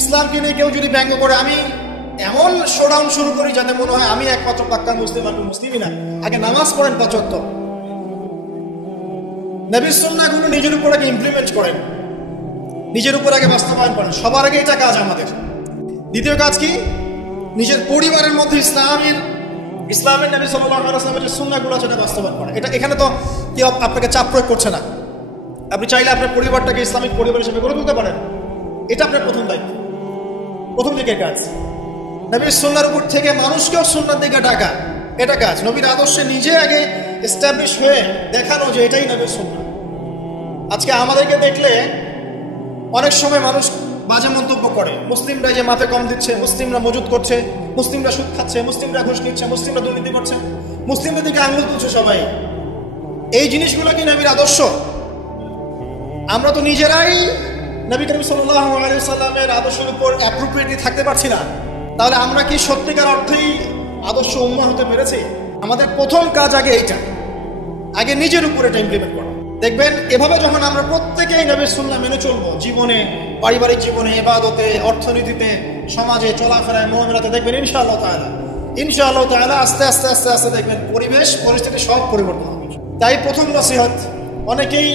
ইসলামকে নিয়ে কেউ যদি ব্যঙ্গ করে, আমি এমন শোডাউন শুরু করি যাতে মনে হয় আমি একমাত্র পাক্কা মুসলিম, আর মুসলিমই না। আগে নামাজ পড়েন 5 ওয়াক্ত, নবীর সুন্নাহগুলো নিজের উপর আগে ইমপ্লিমেন্ট করেন, নিজের উপর আগে বাস্তবায়ন করেন। সবার আগে এটা কাজ আমাদের। দ্বিতীয় কাজ কি? নিজের পরিবারের মধ্যে ইসলামের নবী সাল্লাল্লাহু আলাইহি ওয়াসাল্লামের যে সুন্নাহগুলো আছে এটা বাস্তবায়ন করা। এখানে তো কেউ আপনাকে চাপ প্রয়োগ করছে না। আপনি চাইলে আপনার পরিবারটাকে ইসলামিক পরিবার হিসেবে গড়ে তুলতে পারেন। এটা আপনার প্রথম দায়িত্ব, প্রথম দিকের কাজ। নবীর সুন্নাহর উপর থেকে মানুষকেও সুন্নাহর দিকে ডাকা, এটা কাজ। নবীর আদর্শে নিজে আগে এস্টাবলিশ হয়ে দেখানো যে এটাই নবীর সুন্নাহ। আজকে আমাদেরকে দেখলে অনেক সময় মানুষ বাজে মন্তব্য করে, মুসলিমরা যে মাথা কম দিচ্ছে, মুসলিমরা মজুদ করছে, মুসলিমরা সুদ খাচ্ছে, মুসলিমরা ঘুষ নিচ্ছে, মুসলিমরা দুর্নীতি করছে, মুসলিমদের দিকে আঙুল তুলছে সবাই। এই জিনিসগুলো কি নবীর আদর্শ? আমরা তো নিজেরাই নবী করিম সাল্লাল্লাহু আলাইহি ওয়াসাল্লামের আদর্শের উপর অ্যাপ্রোপ্রিয়েটলি থাকতে পারছি না, তাহলে আমরা কি সত্যিকার অর্থেই আদর্শ উম্মাহ হতে পেরেছি? আমাদের প্রথম কাজ আগে এইটা, আগে নিজের উপর এটা ইমপ্লিমেন্ট করা। দেখবেন এভাবে যখন আমরা প্রত্যেকেই নবীর সুন্নাহ মেনে চলবো, জীবনে, পারিবারিক জীবনে, ইবাদতে, অর্থনীতিতে, সমাজে, চলাফেরায়, মুআমালাতে, দেখবেন ইনশাআল্লাহ তাআলা আস্তে আস্তে আস্তে আস্তে দেখবেন পরিবেশ পরিস্থিতি সব পরিবর্তন হবে। তাই প্রথম নসিহত, অনেকেই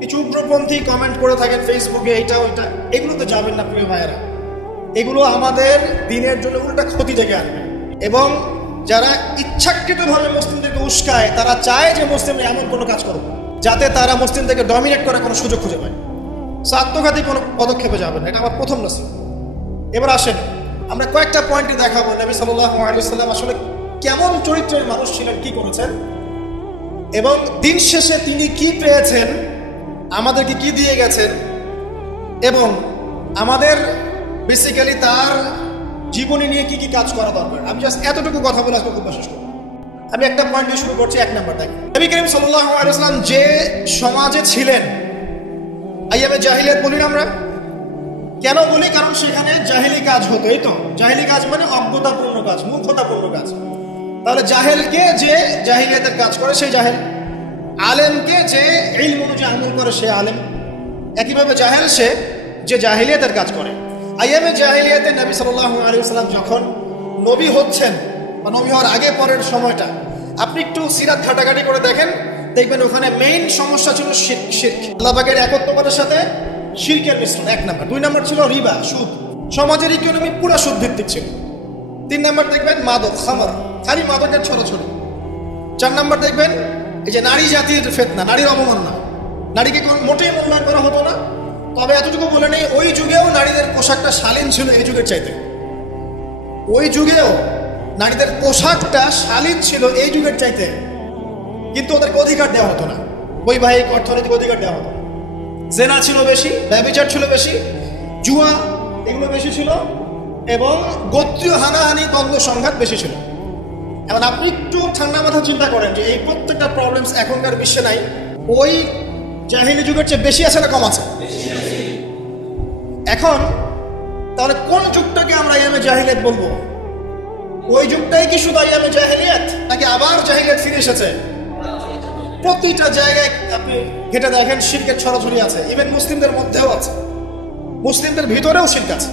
কিছু উগ্রপন্থী কমেন্ট করে থাকেন ফেসবুকে, এইটা ওইটা, এগুলোতে যাবেন না প্রিয় ভাইয়েরা। এগুলো আমাদের দিনের জন্য উল্টা ক্ষতি ডেকে আনবে। এবং যারা ইচ্ছাকৃতভাবে মুসলিমদেরকে উস্কায়, তারা চায় যে মুসলিমরা এমন কোনো কাজ করুক যাতে তারা মুসলিমদেরকে ডমিনেট করার কোনো সুযোগ খুঁজে পায়। আত্মঘাতী কোনো পদক্ষেপে যাবেন না, এটা আমার প্রথম নসিহত। এবার আসেন, আমরা কয়েকটা পয়েন্টে দেখাবো নবী সাল্লাল্লাহু আলাইহি ওয়াসাল্লাম আসলে কেমন চরিত্রের মানুষ ছিলেন, কি করেছেন, এবং দিন শেষে তিনি কি পেয়েছেন, আমাদেরকে কি দিয়ে গেছেন, এবং আমাদের বেসিক্যালি তার জীবনী নিয়ে কি কি কাজ করা দরকার। আমি জাস্ট এতটুকু কথা বলে আজকে খুব শেষ করব। আমি একটা পয়েন্ট দিয়ে শুরু করছি। 1 নাম্বার দেখেন, নবী করিম সাল্লাল্লাহু আলাইহি ওয়াসাল্লাম যে সমাজে ছিলেন, আইয়ামে জাহিলিয়াত বলি না আমরা, কেন বলি? কারণ সেখানে জাহিলি কাজ হতো। এই তো জাহিলি কাজ মানে অজ্ঞতাপূর্ণ কাজ, মূর্খতাপূর্ণ কাজ। তাহলে জাহেলকে যে জাহিলিয়াতের কাজ করে সেই জাহেল, আলেমকে যে ইলম অনুযায়ী আমল করে সে আলেম, একইভাবে জাহেল সে যে জাহিলিয়াতের কাজ করে। আইয়ামে জাহিলিয়াতে নবী সাল্লাল্লাহু আলাইহি ওয়াসাল্লাম যখন নবী হচ্ছেন বা নবী হওয়ার আগে পরের সময়টা আপনি একটু সিরাত ঘাটাঘাটি করে দেখেন, দেখবেন ওখানে মেইন সমস্যা ছিল শিরক, আল্লাহ পাকের একত্ববাদের সাথে শিরকের মিশ্রণ 1 নাম্বার। 2 নাম্বার ছিল রিবা, সুদ। সমাজের ইকোনমি পুরো সুদ ভিত্তিক ছিল। 3 নাম্বার দেখবেন মাদক, খামার, খালি মাদকের ছড়াছড়ি। 4 নাম্বার দেখবেন এই যে নারী জাতির ফিতনা, নারীর অবমাননা, নারীকে মোটেই মূল্যায়ন করা হতো না। তবে এতটুকু বলে নেই, ওই যুগেও নারীদের পোশাকটা শালীন ছিল এই যুগের চাইতে। ওই যুগেও নারীদের পোশাকটা শালীন ছিল এই যুগের চাইতে, কিন্তু ওদেরকে অধিকার দেওয়া হতো না, বৈবাহিক অর্থনৈতিক অধিকার দেওয়া হতো। জেনা ছিল বেশি, ব্যভিচার ছিল বেশি, জুয়া এগুলো বেশি ছিল, এবং গোত্রীয় হানাহানি, দ্বন্দ্ব সংঘাত বেশি ছিল। এখন আপনি একটু ঠান্ডা মাথা চিন্তা করেন যে এই প্রত্যেকটা প্রবলেমস এখনকার বিশ্বে নাই, ওই জাহিলি যুগের চেয়ে বেশি আছে না কম আছে? এখন তাহলে কোন যুগটাকে আমরা আইয়ামে জাহিলিয়াত বলবো? ওই যুগটাই কি শুধু আইয়ামে জাহিলিয়াত, নাকি আবার জাহিলিয়াত ফিরে এসেছে? প্রতিটা জায়গায় আপনি ঘেটে দেখেন শিরকের ছড়াছড়ি আছে। ইভেন মুসলিমদের মধ্যেও আছে, মুসলিমদের ভিতরেও শিরক আছে।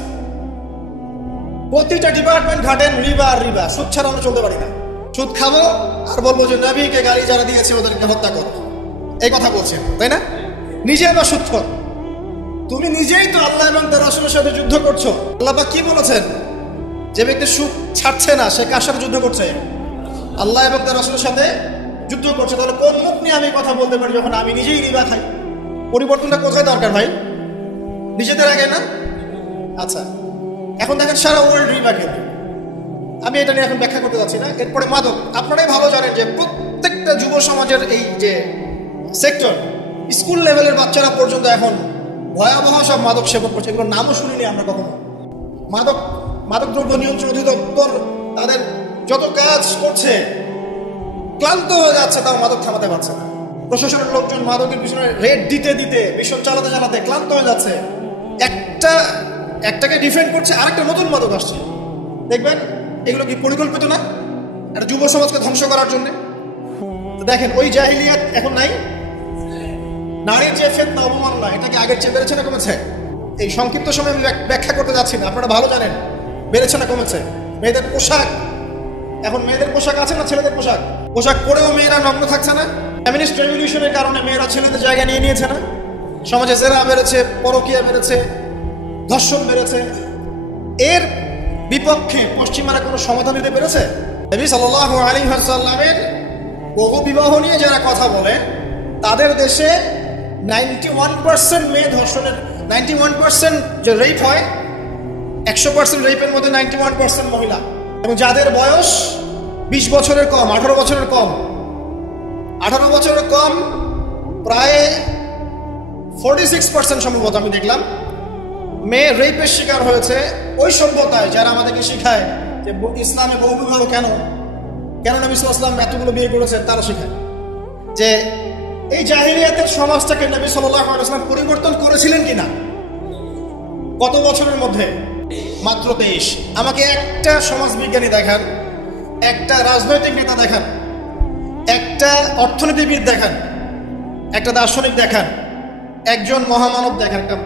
প্রতিটা ডিপার্টমেন্ট ঘাটেন রিবা আর রিবা। সুদ ছাড়া আমরা চলতে পারি না। সুদ খাবো আর বলবো যে নবীকে গালি যারা দিয়েছে ওদেরকে হত্যা করো, এই কথা বলছেন, তাই না? নিজে আবার সুদখোর। তুমি নিজেই তো আল্লাহ এবং তার রাসূলের সাথে যুদ্ধ করছো। আল্লাহ পাক কি বলেছেন? যে ব্যক্তি সুদ ছাড়ছে না সে কার সাথে যুদ্ধ করছে? আল্লাহ এবং তার রাসূলের সাথে যুদ্ধ করছে। তাহলে কোন মুখ নিয়ে আমি কথা বলতে পারি যখন আমি নিজেই রিবা খাই? পরিবর্তনটা কোথায় দরকার ভাই? নিজেদের আগে না? আচ্ছা, এখন দেখেন সারা ওয়ার্ল্ড রিবা খেলে। আমি এটা নিয়ে এখন ব্যাখ্যা করতে যাচ্ছি না। এরপরে মাদক, আপনারাই ভালো জানেন যে প্রত্যেকটা যুব সমাজের এই যে সেক্টর, স্কুল লেভেলের বাচ্চারা পর্যন্ত এখন ভয়াবহ সব মাদক সেবন করছে। এগুলোর নামও শুনিনি আমরা কখনো। মাদক দ্রব্য নিয়ন্ত্রণ অধিদপ্তর তাদের যত কাজ করছে, ক্লান্ত হয়ে যাচ্ছে, তাও মাদক থামাতে পারছে না। প্রশাসনের লোকজন মাদকের পিছনে রেড দিতে দিতে, মিশন চালাতে চালাতে ক্লান্ত হয়ে যাচ্ছে। একটাকে ডিফেন্ড করছে, আরেকটা নতুন মাদক আসছে। দেখবেন এগুলো কি পরিকল্পিত না? একটা যুব সমাজকে ধ্বংস করার জন্য। তো দেখেন, ওই জাহিলিয়াত এখন নাই। নারীর যে ফিতনা, অবমাননা, এটা কি আগের চেয়ে বেড়েছে না কমেছে? এই সংক্ষিপ্ত সময় আমি ব্যাখ্যা করতে যাচ্ছি না, আপনারা ভালো জানেন বেড়েছে না কমেছে। মেয়েদের পোশাক, এখন মেয়েদের পোশাক আছে না ছেলেদের পোশাক? পোশাক পরেও মেয়েরা নগ্ন থাকছে না? ফেমিনিস্ট রেভলিউশনের কারণে মেয়েরা ছেলেদের জায়গা নিয়ে নিয়েছে না? সমাজে জেনা বেড়েছে, পরকীয়া বেড়েছে, ধর্ষণ বেড়েছে। এর বিপক্ষে পশ্চিমারা কোনো সমাধান দিতে পেরেছে? নবী সাল্লাল্লাহু আলাইহি ওয়াসাল্লামের বহু বিবাহ নিয়ে যারা কথা বলে, তাদের দেশে 91% মেয়ে ধর্ষণের, 91% যে রেপ হয়, 100% রেপের মধ্যে 91% মহিলা, এবং যাদের বয়স 20 বছরের কম, 18 বছরের কম, 18 বছরের কম প্রায় 46% সম্ভবত আমি দেখলাম মেয়ে রেপের শিকার হয়েছে। ওই সভ্যতায় যারা আমাদেরকে শিখায় যে ইসলামে বহু বিবাহ কেন নবী সাল্লাল্লাহু আলাইহি ওয়াসাল্লাম এতগুলো বিয়ে করেছেন, তারা শিখায় যে এই জাহিলিয়াতের সমাজটাকে নবী সাল্লাল্লাহু আলাইহি ওয়াসাল্লাম পরিবর্তন করেছিলেন কিনা। কত বছরের মধ্যে? মাত্র 23। আমাকে একটা সমাজবিজ্ঞানী দেখান, একটা রাজনৈতিক নেতা দেখান, একটা অর্থনীতিবিদ দেখান, একটা দার্শনিক দেখান, একজন মহামানব দেখান, একটা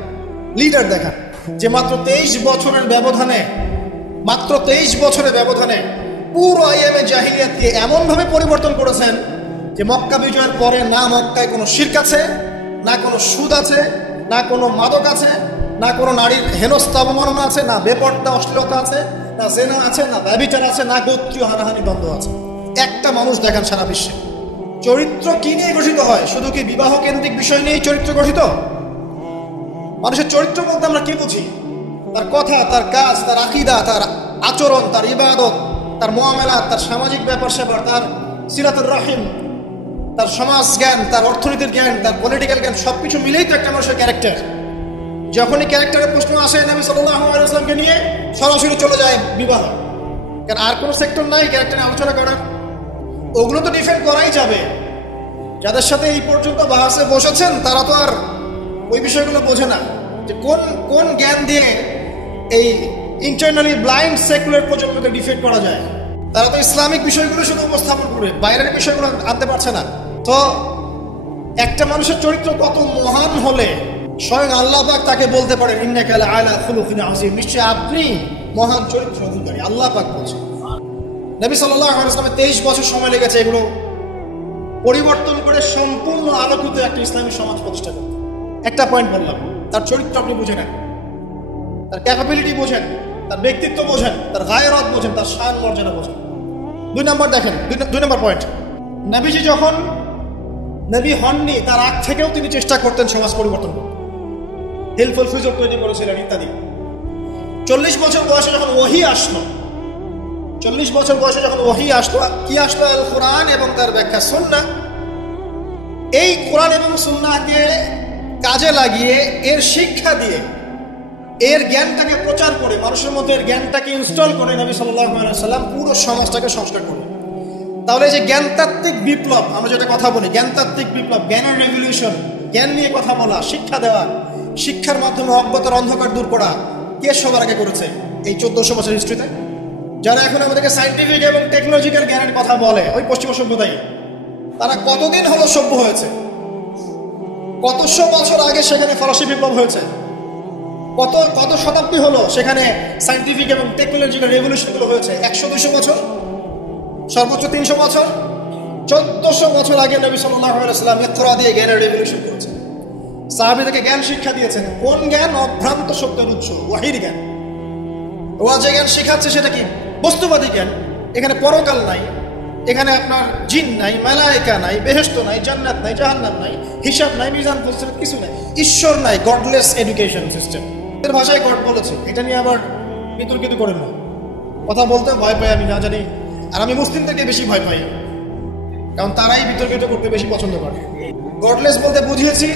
লিডার দেখান, যে মাত্র 23 বছরের ব্যবধানে, মাত্র 23 বছরের ব্যবধানে পুরো আইয়ামে জাহিলিয়াতকে এমনভাবে পরিবর্তন করেছেন যে মক্কা বিজয়ের পরে না মক্কায় কোনো শিরক আছে, না কোনো সুদ আছে, না কোনো মাদক আছে, না কোনো নারীর হেনস্থা অবমাননা আছে, না বেপর্দা অশ্লীলতা আছে, না জেনা আছে, না ব্যভিচার আছে, না গোত্রীয় হানাহানি দ্বন্দ্ব আছে। একটা মানুষ দেখান সারা বিশ্বে। চরিত্র কি নিয়ে গঠিত হয়? শুধু কি বিবাহ কেন্দ্রিক বিষয় নিয়েই চরিত্র গঠিত? মানুষের চরিত্র বলতে আমরা কি বুঝি? তার কথা, তার কাজ, তার আকীদা, তার আচরণ, তার ইবাদত, তার মুআমালাত, তার সামাজিক ব্যাপার স্যাপার, তার সিরাতুর রাহিম, তার সমাজ জ্ঞান, তার অর্থনীতির জ্ঞান, তার পলিটিক্যাল জ্ঞান, সবকিছু মিলেই তো একটা মানুষের ক্যারেক্টার। যখনই ক্যারেক্টারের প্রশ্ন আসে নবী সাল্লাল্লাহু আলাইহি ওয়াসাল্লামকে নিয়ে সরাসরি চলে যায় বিবাহ। কারণ আর কোনো সেক্টর নাই ক্যারেক্টার নিয়ে আলোচনা করার। ওগুলো তো ডিফেন্ড করাই যাবে। যাদের সাথে এই পর্যন্ত বাহাসে বসেছেন তারা তো আর ওই বিষয়গুলো বোঝে না যে কোন জ্ঞান দিয়ে এই ইন্টারনালি ব্লাইন্ড সেকুলার প্রজন্মকে ডিফেন্ড করা যায়। তারা তো ইসলামিক বিষয়গুলো শুধু উপস্থাপন করবে, বাইরের বিষয়গুলো আনতে পারছে না। তো একটা মানুষের চরিত্র কত মহান হলে স্বয়ং আল্লাহ পাক তাকে বলতে পারেন ইন্নাকা লাআলা খুলুকিন আযীম, নিশ্চয় আপনি মহান চরিত্র অধিকারী। আল্লাহ পাক বলছেন। নবী সাল্লাল্লাহু আলাইহি ওয়াসাল্লাম 23 বছর সময় লেগেছে এগুলো পরিবর্তন করে সম্পূর্ণ আলোকিত একটা ইসলামী সমাজ প্রতিষ্ঠা করতে। একটা পয়েন্ট বললাম, তার চরিত্র আপনি বুঝে নেন, তার ক্যাপাবিলিটি বোঝেন, তার ব্যক্তিত্ব বোঝেন, তার গায়রত বোঝেন, তার শান মর্যাদা বোঝেন। 2 নম্বর দেখেন, 2 নম্বর পয়েন্ট, নবীজি যখন নবী হননি তার আগ থেকেও তিনি চেষ্টা করতেন সমাজ পরিবর্তন করতে, হেল্পফুল ফিউচার তৈরি করেছিলেন ইত্যাদি। 40 বছর বয়সে যখন ওহী আসলো, 40 বছর বয়সে যখন ওহী আসলো, কি আসলো? আল কোরআন এবং তার ব্যাখ্যা সুন্নাহ। এই কোরআন এবং সুন্নাহকে কাজে লাগিয়ে, এর শিক্ষা দিয়ে, এর জ্ঞানটাকে প্রচার করে, মানুষের মধ্যে এর জ্ঞানটাকে ইনস্টল করে নবী সাল্লাল্লাহু আলাইহি ওয়াসাল্লাম পুরো সমাজটাকে সংস্কার করলেন। তাহলে যে জ্ঞানতাত্ত্বিক বিপ্লব, আমরা যেটা কথা বলি জ্ঞানতাত্ত্বিক বিপ্লব, জ্ঞানের রেভলিউশন, জ্ঞান নিয়ে কথা বলা, শিক্ষা দেওয়া, শিক্ষার মাধ্যমে অজ্ঞতার অন্ধকার দূর করা, কে সবার আগে করেছে এই 1400 বছর হিস্ট্রিতে? যারা এখন আমাদেরকে সায়েন্টিফিক এবং টেকনোলজিক্যাল জ্ঞানের কথা বলে, ওই পশ্চিমা সভ্যতাই, তারা কতদিন হলো সভ্য হয়েছে? কতশো বছর আগে সেখানে ফরাসি বিপ্লব হয়েছে। কত শতাব্দী হলো সেখানে সায়েন্টিফিক এবং টেকনোলজিক্যাল রেভলিউশনগুলো হয়েছে? 100-200 বছর, সর্বোচ্চ 300 বছর। 1400 বছর আগে নবী সাল্লাল্লাহু আলাইহি ওয়াসাল্লাম ইকরা দিয়ে জ্ঞানের রেভলিউশন করেছেন। সাহাবীদেরকে জ্ঞান শিক্ষা দিয়েছেন। কোন জ্ঞান? অভ্রান্ত সত্যের উৎস, ওয়াহির জ্ঞান। ওরা যে জ্ঞান শেখাচ্ছে সেটা কি? বস্তুবাদী জ্ঞান। এখানে পরকাল নাই, এখানে আপনার জিন নাই, মালায়েকা নাই, বেহেশত নাই, জান্নাত নাই, জাহান্নাম নাই, হিসাব নাই, মিজান ফসিলত কিছু নাই, ঈশ্বর নাই। Godless education system. এর ভাষায় গড বলেছে, এটা নিয়ে আবার বিতর্কিত করেন না। কথা বলতে ভয় পাই আমি, না জানি। আর আমি মুসলিমদেরকে বেশি ভয় পাই, কারণ তারাই বিতর্কিত করতে বেশি পছন্দ করে। গডলেস বলতে বুঝিয়েছি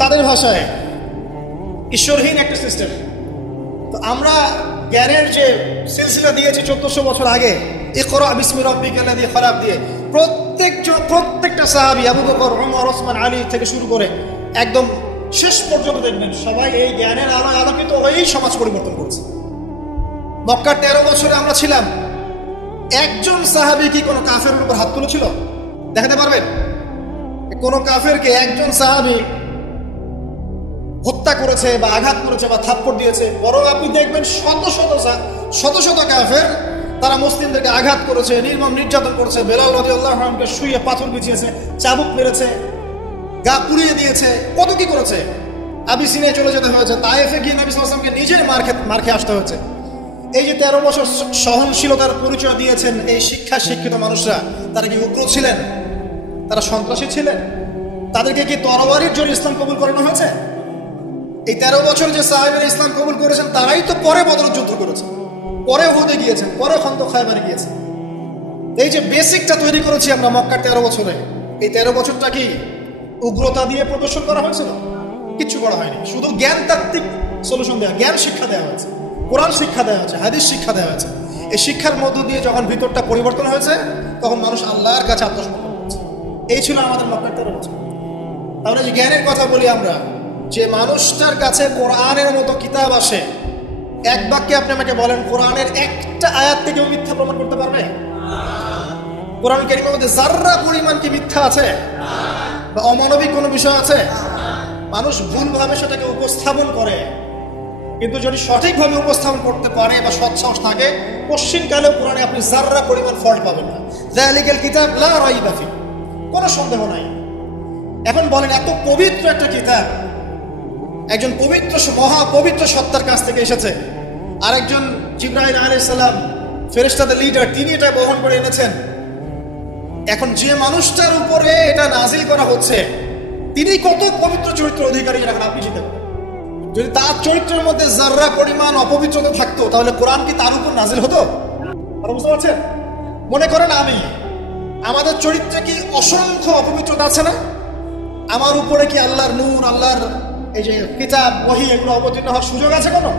তাদের ভাষায় ঈশ্বরহীন একটা সিস্টেম। তো আমরা জ্ঞানের যে সিলসিলা দিয়েছি 1400 বছর আগে, ইকরা বিসমি রাব্বিকাল্লাযী খালাক দিয়ে প্রত্যেকটা সাহাবী আবু বকর, ওমর, ওসমান, আলী থেকে শুরু করে একদম শেষ পর্যন্ত দেখবেন সবাই এই জ্ঞানের আলোয় আলোকিত হয়েই সমাজ পরিবর্তন করেছে। মক্কার 13 বছরে আমরা ছিলাম, একজন সাহাবী কি কোনো কাফেরের উপর হাত তুলেছিল? দেখাতে পারবেন? কোন কাফেরকে একজন সাহাবী হত্যা করেছে বা আঘাত করেছে বা থাপ্পড় দিয়েছে? বরং আপনি দেখবেন শত শত কাফের তারা মুসলিমদেরকে আঘাত করেছে, নির্মম নির্যাতন করেছে। বেলাল রাদিয়াল্লাহু আনহুকে শুইয়ে পাথর বিছিয়েছে, চাবুক মেরেছে, গা পুড়িয়ে দিয়েছে, কত কি করেছে। আবিসিনিয়ায় চলে যেতে হয়েছে, তায়েফে গিয়ে নবী সাল্লাল্লাহু আলাইহি ওয়াসাল্লামকে নিজের মার খেয়ে আসতে হয়েছে। এই যে 13 বছর সহনশীলতার পরিচয় দিয়েছেন এই শিক্ষিত মানুষরা, তারা কি উগ্র ছিলেন? তারা সন্ত্রাসী ছিলেন? তাদেরকে কি তরবারির জোরে ইসলাম কবুল করানো হয়েছে? এই 13 বছর যে সাহাবীরা ইসলাম কবুল করেছেন তারাই তো পরে বদর যুদ্ধ করেছেন, পরে উহুদে গিয়েছেন, পরে খন্দক খায়বারে গিয়েছেন। এই যে বেসিকটা তৈরি করেছি আমরা মক্কার 13 বছরে, এই 13 বছরটা কি উগ্রতা দিয়ে প্রদর্শন করা হয়েছিল? কিচ্ছু করা হয়নি। শুধু জ্ঞান তাত্ত্বিক সলিউশন দেওয়া, জ্ঞান শিক্ষা দেওয়া হয়েছে, কোরআন শিক্ষা দেওয়া হয়েছে, হাদিস শিক্ষা দেওয়া হয়েছে। এই শিক্ষার মধ্য দিয়ে যখন ভিতরটা পরিবর্তন হয়েছে তখন মানুষ আল্লাহর কাছে আত্মসমর্পণ করেছে। এই ছিল আমাদের মক্কার 13 বছর। তাহলে যে জ্ঞানের কথা বলি আমরা, যে মানুষটার কাছে কোরআনের মতো কিতাব আসে, এক বাক্যে আপনি আমাকে বলেন কোরআনের একটা আয়াত থেকে মিথ্যা প্রমাণ করতে পারবে? কোরআন কারীমের মধ্যে যাররা পরিমাণ কি মিথ্যা আছে বা অমানবিক কোনো বিষয় আছে? মানুষ ভুলভাবে সেটাকে উপস্থাপন করে, কিন্তু যদি সঠিকভাবে উপস্থাপন করতে পারে বা সৎসাহস থাকে, পশ্চিমকালেও কোরআনে আপনি যাররা পরিমাণ ফল্ট পাবেন না। যালিকাল কিতাব লা রাইবা ফি, কোনো সন্দেহ নাই। এখন বলেন, এত পবিত্র একটা কিতাব একজন মহাপবিত্র সত্তার কাছ থেকে এসেছে, আরেকজন জিবরাইল আলাইহিস সালাম ফেরেশতাদের লিডার, তিনি এটা বহন করে এনেছেন। এখন যে মানুষটার উপরে এটা নাজিল করা হচ্ছে তিনি কত পবিত্র চরিত্রের অধিকারী, এখন আপনি চিন্তা করেন। যদি তার চরিত্রের মধ্যে যাররা পরিমাণ অপবিত্রতা থাকতো তাহলে কোরআন কি তার উপর নাজিল হতো? বুঝতে পারছেন? মনে করেন আমাদের চরিত্রে কি অসংখ্য অপবিত্রতা আছে না? আমার উপরে কি আল্লাহর নূর, আল্লাহর এই যে কিতাব, ওহী, এগুলো অবতীর্ণ হওয়ার সুযোগ আছে কোনো?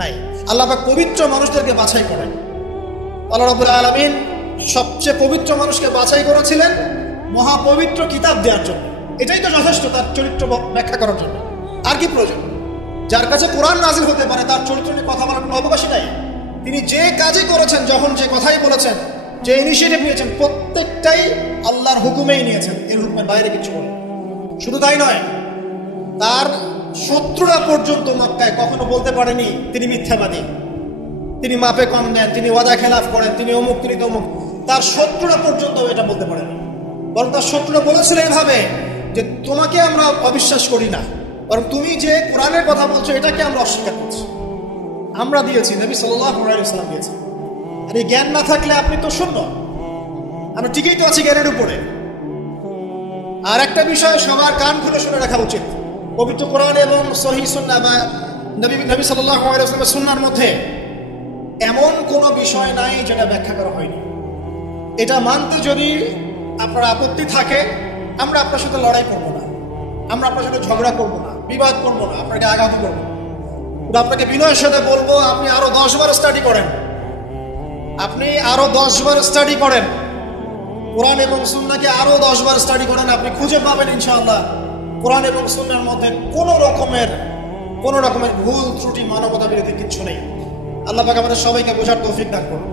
নাই। আল্লাহ পাক পবিত্র মানুষদেরকে বাছাই করেন। আল্লাহ রাব্বুল আলামিন সবচেয়ে পবিত্র মানুষকে বাছাই করেছিলেন মহাপবিত্র কিতাব দেওয়ার জন্য। এটাই তো যথেষ্ট তার চরিত্র ব্যাখ্যা করার জন্য। আর কি প্রয়োজন? যার কাছে কোরআন নাজিল হতে পারে তার চরিত্র নিয়ে কথা বলার কোনো অবকাশই নাই। তিনি যে কাজই করেছেন, যখন যে কথাই বলেছেন, যে ইনিশিয়েটিভ নিয়েছেন, প্রত্যেকটাই আল্লাহর হুকুমেই নিয়েছেন, এর হুকুমের বাইরে কিছু বলেন। শুধু তাই নয়, তার শত্রুরা পর্যন্ত মক্কায় কখনো বলতে পারেনি তিনি মিথ্যাবাদী, তিনি মাপে কম দেন, তিনি ওয়াদা খেলাফ করেন, তিনি অমুক, তিনি তমুক। তার শত্রুরা পর্যন্ত এটা বলতে পারেনি। বরং তার শত্রুরা বলেছিল এইভাবে যে তোমাকে আমরা অবিশ্বাস করি না, বরং তুমি যে কোরআনের কথা বলছো এটাকে আমরা অস্বীকার করছি। আমরা দিয়েছি, নবী সাল্লাল্লাহু আলাইহি ওয়াসাল্লাম দিয়েছে। আর এই জ্ঞান না থাকলে আপনি তো শূন্য। আমরা ঠিকই তো আছি জ্ঞানের উপরে। আর একটা বিষয় সবার কান খুলে শুনে রাখা উচিত, পবিত্র কোরআন এবং সহিহ সুন্নাহ বা নবী সাল্লাল্লাহু আলাইহি ওয়াসাল্লামের সুন্নাহর মধ্যে এমন কোনো বিষয় নাই যেটা ব্যাখ্যা করা হয়নি। এটা মানতে যদি আপনার আপত্তি থাকে, আমরা আপনার সাথে লড়াই করবো না, আমরা আপনার সাথে ঝগড়া করবো না, বিবাদ করবো না, আপনাকে আঘাত করবো। আপনাকে বিনয়ের সাথে বলবো আপনি আরো 10 বার স্টাডি করেন, আপনি আরো 10 বার স্টাডি করেন, কোরআন এবং সুন্নাহকে আরো 10 বার স্টাডি করেন। আপনি খুঁজে পাবেন ইনশাআল্লাহ কোরআন এবং সুন্নাহর মধ্যে কোনো রকমের ভুল ত্রুটি, মানবতা বিরোধী কিচ্ছু নেই। আল্লাহ পাক আমাদের সবাইকে বোঝার তৌফিক দান করুন।